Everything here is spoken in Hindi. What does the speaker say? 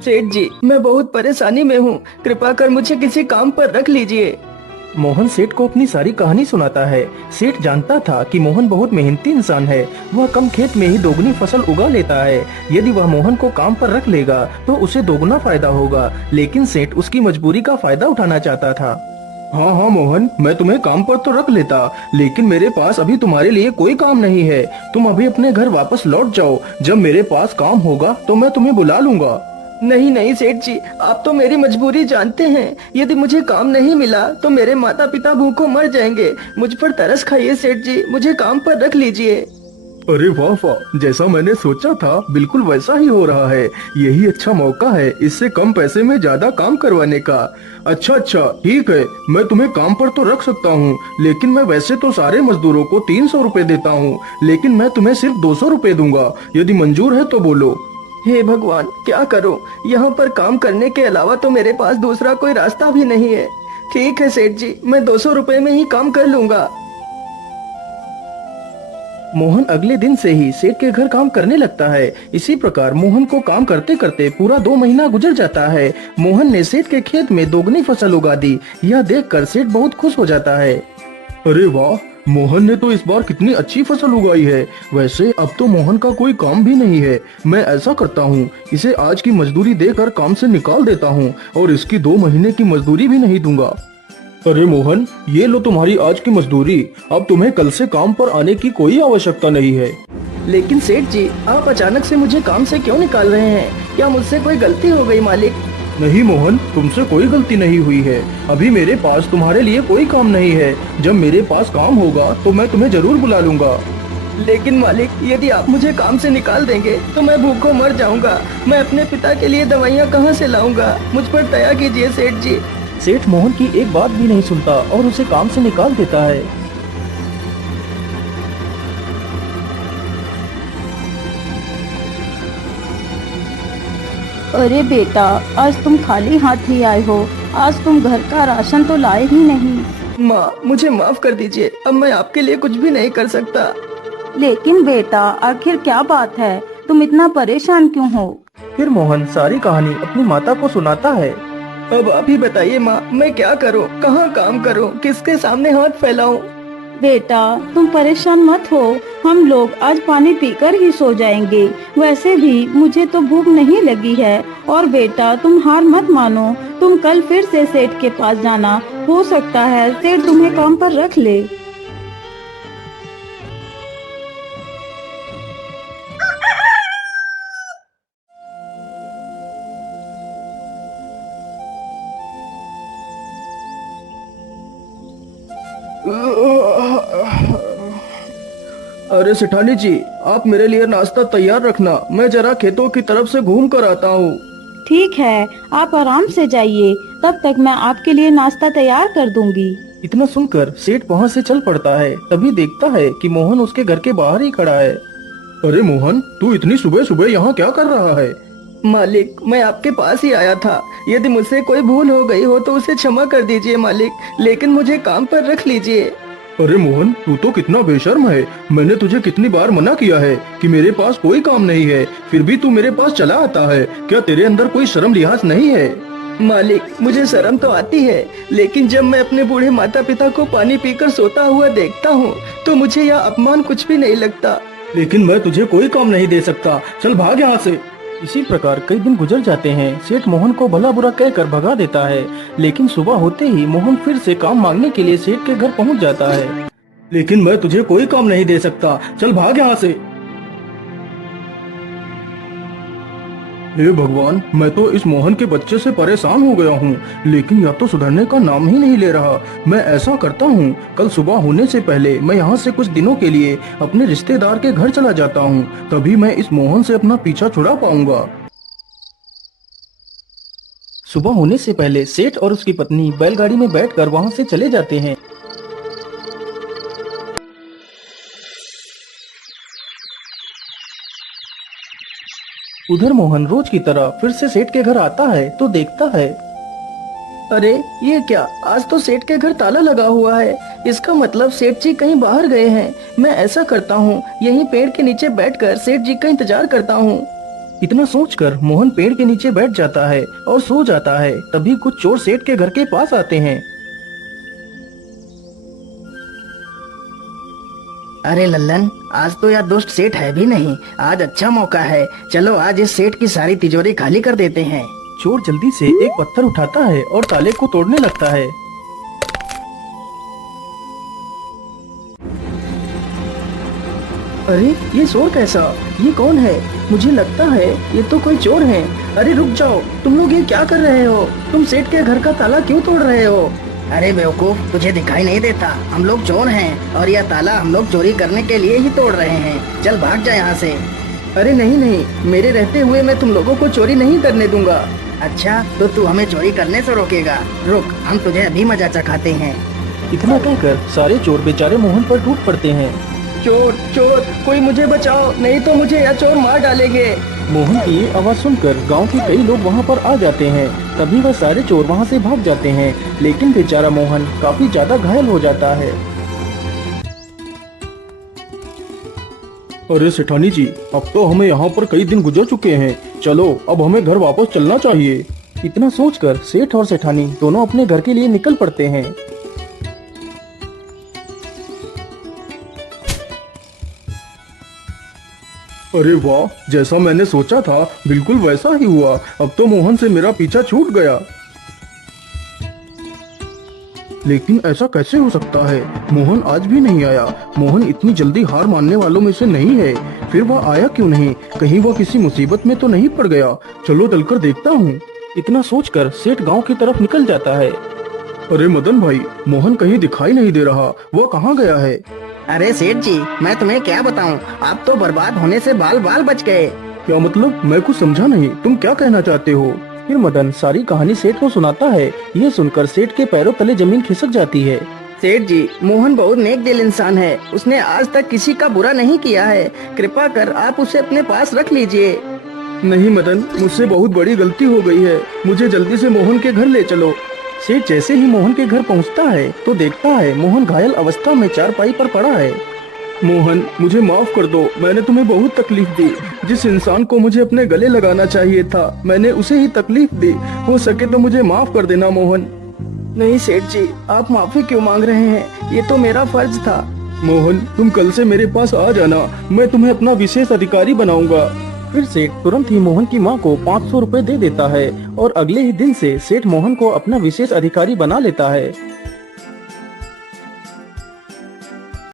सेठ जी, मैं बहुत परेशानी में हूँ, कृपा कर मुझे किसी काम पर रख लीजिए। मोहन सेठ को अपनी सारी कहानी सुनाता है। सेठ जानता था कि मोहन बहुत मेहनती इंसान है। वह कम खेत में ही दोगुनी फसल उगा लेता है। यदि वह मोहन को काम पर रख लेगा तो उसे दोगुना फायदा होगा, लेकिन सेठ उसकी मजबूरी का फायदा उठाना चाहता था। हाँ हाँ मोहन, मैं तुम्हें काम पर तो रख लेता, लेकिन मेरे पास अभी तुम्हारे लिए कोई काम नहीं है। तुम अभी अपने घर वापस लौट जाओ। जब मेरे पास काम होगा तो मैं तुम्हें बुला लूंगा। नहीं नहीं सेठ जी, आप तो मेरी मजबूरी जानते हैं। यदि मुझे काम नहीं मिला तो मेरे माता पिता भूखों मर जाएंगे। मुझ पर तरस खाइए सेठ जी, मुझे काम पर रख लीजिए। अरे वाह वाह, जैसा मैंने सोचा था बिल्कुल वैसा ही हो रहा है। यही अच्छा मौका है इससे कम पैसे में ज्यादा काम करवाने का। अच्छा अच्छा ठीक है, मैं तुम्हें काम पर तो रख सकता हूँ, लेकिन मैं वैसे तो सारे मजदूरों को 300 रुपए देता हूँ, लेकिन मैं तुम्हें सिर्फ 200 रुपए दूंगा। यदि मंजूर है तो बोलो। हे भगवान, क्या करूं? यहाँ पर काम करने के अलावा तो मेरे पास दूसरा कोई रास्ता भी नहीं है। ठीक है सेठ जी, मैं 200 रुपए में ही काम कर लूंगा। मोहन अगले दिन से ही सेठ के घर काम करने लगता है। इसी प्रकार मोहन को काम करते करते पूरा 2 महीना गुजर जाता है। मोहन ने सेठ के खेत में दोगुनी फसल उगा दी। यह देखकर सेठ बहुत खुश हो जाता है। अरे वाह, मोहन ने तो इस बार कितनी अच्छी फसल उगाई है। वैसे अब तो मोहन का कोई काम भी नहीं है। मैं ऐसा करता हूँ, इसे आज की मजदूरी देकर काम से निकाल देता हूँ और इसकी 2 महीने की मजदूरी भी नहीं दूंगा। अरे मोहन, ये लो तुम्हारी आज की मजदूरी। अब तुम्हें कल से काम पर आने की कोई आवश्यकता नहीं है। लेकिन सेठ जी, आप अचानक से मुझे काम से क्यों निकाल रहे हैं? क्या मुझसे कोई गलती हो गई मालिक? नहीं मोहन, तुमसे कोई गलती नहीं हुई है। अभी मेरे पास तुम्हारे लिए कोई काम नहीं है। जब मेरे पास काम होगा तो मैं तुम्हें जरूर बुला लूंगा। लेकिन मालिक, यदि आप मुझे काम से निकाल देंगे तो मैं भूखों मर जाऊंगा। मैं अपने पिता के लिए दवाइयाँ कहाँ से लाऊंगा? मुझ पर दया कीजिए सेठ जी। सेठ मोहन की एक बात भी नहीं सुनता और उसे काम से निकाल देता है। अरे बेटा, आज तुम खाली हाथ ही आए हो। आज तुम घर का राशन तो लाए ही नहीं। माँ, मुझे माफ कर दीजिए, अब मैं आपके लिए कुछ भी नहीं कर सकता। लेकिन बेटा, आखिर क्या बात है? तुम इतना परेशान क्यों हो? फिर मोहन सारी कहानी अपनी माता को सुनाता है। अब आप ही बताइए माँ, मैं क्या करूँ, कहाँ काम करूँ, किसके सामने हाथ फैलाऊं? बेटा, तुम परेशान मत हो। हम लोग आज पानी पीकर ही सो जाएंगे। वैसे भी मुझे तो भूख नहीं लगी है। और बेटा, तुम हार मत मानो। तुम कल फिर से सेठ के पास जाना। हो सकता है सेठ तुम्हें काम पर रख ले। अरे सेठानी जी, आप मेरे लिए नाश्ता तैयार रखना, मैं जरा खेतों की तरफ से घूम कर आता हूँ। ठीक है, आप आराम से जाइए। तब तक मैं आपके लिए नाश्ता तैयार कर दूंगी। इतना सुनकर सेठ वहाँ से चल पड़ता है। तभी देखता है कि मोहन उसके घर के बाहर ही खड़ा है। अरे मोहन, तू इतनी सुबह सुबह यहाँ क्या कर रहा है? मालिक, मैं आपके पास ही आया था। यदि मुझसे कोई भूल हो गई हो तो उसे क्षमा कर दीजिए मालिक, लेकिन मुझे काम पर रख लीजिए। अरे मोहन, तू तो कितना बेशर्म है। मैंने तुझे कितनी बार मना किया है कि मेरे पास कोई काम नहीं है, फिर भी तू मेरे पास चला आता है। क्या तेरे अंदर कोई शर्म लिहाज नहीं है? मालिक, मुझे शर्म तो आती है, लेकिन जब मैं अपने बूढ़े माता पिता को पानी पीकर सोता हुआ देखता हूँ तो मुझे यह अपमान कुछ भी नहीं लगता। लेकिन मैं तुझे कोई काम नहीं दे सकता, चल भाग यहाँ से। इसी प्रकार कई दिन गुजर जाते हैं। सेठ मोहन को भला बुरा कहकर भगा देता है, लेकिन सुबह होते ही मोहन फिर से काम मांगने के लिए सेठ के घर पहुंच जाता है। लेकिन मैं तुझे कोई काम नहीं दे सकता, चल भाग यहाँ से। हे भगवान, मैं तो इस मोहन के बच्चे से परेशान हो गया हूँ, लेकिन यह तो सुधरने का नाम ही नहीं ले रहा। मैं ऐसा करता हूँ, कल सुबह होने से पहले मैं यहाँ से कुछ दिनों के लिए अपने रिश्तेदार के घर चला जाता हूँ, तभी मैं इस मोहन से अपना पीछा छुड़ा पाऊंगा। सुबह होने से पहले सेठ और उसकी पत्नी बैलगाड़ी में बैठकर वहाँ से चले जाते हैं। उधर मोहन रोज की तरह फिर से सेठ के घर आता है तो देखता है। अरे ये क्या, आज तो सेठ के घर ताला लगा हुआ है। इसका मतलब सेठ जी कहीं बाहर गए हैं। मैं ऐसा करता हूँ, यहीं पेड़ के नीचे बैठकर सेठ जी का इंतजार करता हूँ। इतना सोचकर मोहन पेड़ के नीचे बैठ जाता है और सो जाता है। तभी कुछ चोर सेठ के घर के पास आते हैं। अरे लल्लन, आज तो यार दोस्त सेठ है भी नहीं। आज अच्छा मौका है, चलो आज इस सेठ की सारी तिजोरी खाली कर देते हैं। चोर जल्दी से एक पत्थर उठाता है और ताले को तोड़ने लगता है। अरे ये शोर कैसा? ये कौन है? मुझे लगता है ये तो कोई चोर है। अरे रुक जाओ, तुम लोग ये क्या कर रहे हो? तुम सेठ के घर का ताला क्यों तोड़ रहे हो? अरे बेवकूफ, तुझे दिखाई नहीं देता? हम लोग चोर हैं और यह ताला हम लोग चोरी करने के लिए ही तोड़ रहे हैं। चल भाग जा यहाँ से। अरे नहीं नहीं, मेरे रहते हुए मैं तुम लोगों को चोरी नहीं करने दूंगा। अच्छा, तो तू हमें चोरी करने से रोकेगा? रुक, हम तुझे अभी मजा चखाते हैं। इतना कहकर सारे चोर बेचारे मोहन पर टूट पड़ते हैं। चोर चोर, कोई मुझे बचाओ, नहीं तो मुझे यह चोर मार डालेंगे। मोहन की ये आवाज सुनकर गांव के कई लोग वहां पर आ जाते हैं। तभी वह सारे चोर वहां से भाग जाते हैं, लेकिन बेचारा मोहन काफी ज्यादा घायल हो जाता है। अरे सेठानी जी, अब तो हमें यहाँ पर कई दिन गुजर चुके हैं। चलो अब हमें घर वापस चलना चाहिए। इतना सोचकर सेठ और सेठानी दोनों अपने घर के लिए निकल पड़ते हैं। अरे वाह, जैसा मैंने सोचा था बिल्कुल वैसा ही हुआ। अब तो मोहन से मेरा पीछा छूट गया। लेकिन ऐसा कैसे हो सकता है? मोहन आज भी नहीं आया। मोहन इतनी जल्दी हार मानने वालों में से नहीं है। फिर वह आया क्यों नहीं? कहीं वह किसी मुसीबत में तो नहीं पड़ गया? चलो चलकर देखता हूँ। इतना सोचकर सेठ गांव की तरफ निकल जाता है। अरे मदन भाई, मोहन कहीं दिखाई नहीं दे रहा। वह कहाँ गया है? अरे सेठ जी, मैं तुम्हें क्या बताऊं, आप तो बर्बाद होने से बाल बाल बच गए। क्या मतलब? मैं कुछ समझा नहीं। तुम क्या कहना चाहते हो? फिर मदन सारी कहानी सेठ को सुनाता है। ये सुनकर सेठ के पैरों तले जमीन खिसक जाती है। सेठ जी, मोहन बहुत नेक दिल इंसान है। उसने आज तक किसी का बुरा नहीं किया है। कृपा कर आप उसे अपने पास रख लीजिए। नहीं मदन, मुझसे बहुत बड़ी गलती हो गई है। मुझे जल्दी से मोहन के घर ले चलो। सेठ जैसे ही मोहन के घर पहुंचता है तो देखता है मोहन घायल अवस्था में चारपाई पर पड़ा है। मोहन, मुझे माफ कर दो। मैंने तुम्हें बहुत तकलीफ दी। जिस इंसान को मुझे अपने गले लगाना चाहिए था, मैंने उसे ही तकलीफ दी। हो सके तो मुझे माफ कर देना मोहन। नहीं सेठ जी, आप माफी क्यों मांग रहे हैं? ये तो मेरा फर्ज था। मोहन, तुम कल से मेरे पास आ जाना। मैं तुम्हें अपना विशेष अधिकारी बनाऊंगा। फिर सेठ तुरंत ही मोहन की मां को 500 रुपए दे देता है और अगले ही दिन से सेठ मोहन को अपना विशेष अधिकारी बना लेता है।